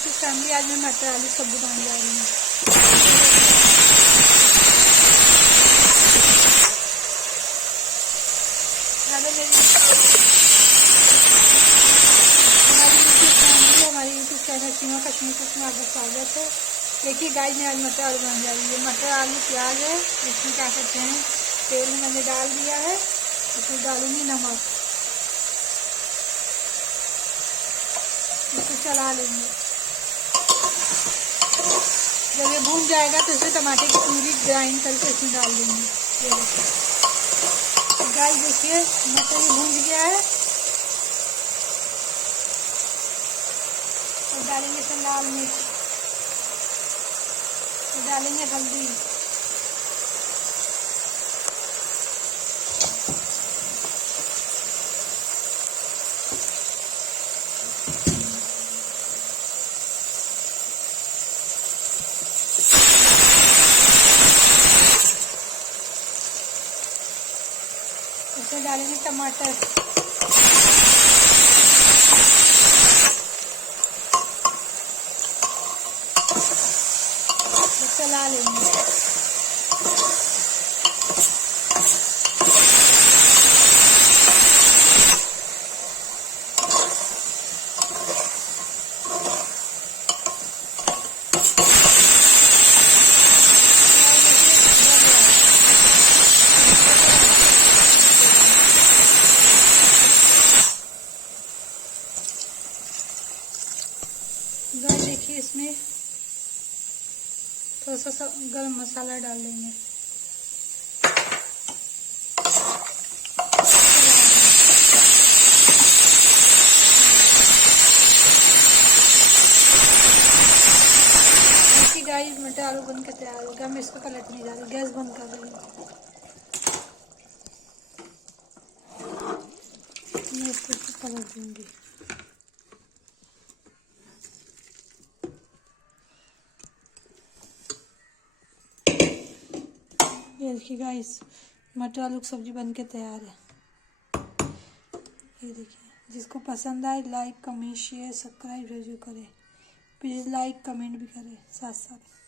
YouTube family, आज मैं मटर आलू सब्जी बनाने जा रही हूँ। हेलो मेरी हमारी यूट्यूब चैनल सीमा कश्मीर में आपका स्वागत है। देखिए गाइस, मैं आज मटर आलू बनाने जा रही हूँ। मटर आलू प्याज है, इसमें क्या करते हैं, तेल में मैंने डाल दिया है, इसमें डालूंगी नमक, इसको चला लेंगे। जब ये भून जाएगा तो इसमें टमाटर की प्यूरी ग्राइंड करके इसमें डाल देंगे। ये देखिए गाइस, देखिए मटर ये भून गया है और डालेंगे इसमें लाल मिर्च और डालेंगे हल्दी, इसमें डालेंगे टमाटर, चला लेंगे। गाइस देखिए, इसमें थोड़ा सा गरम मसाला डाल देंगे। देखिए गाइस, मटर आलू बन के तैयार हो गया। मैं इसको पलटने जा रही हूँ, गैस बंद कर रही हूँ। मैं इसको पलट दूंगी। ये देखिए गाइस, मटर आलू की सब्जी बन के तैयार है। ये देखिए, जिसको पसंद आए लाइक कमेंट शेयर सब्सक्राइब जरूर करें। प्लीज़ लाइक कमेंट भी करें साथ साथ।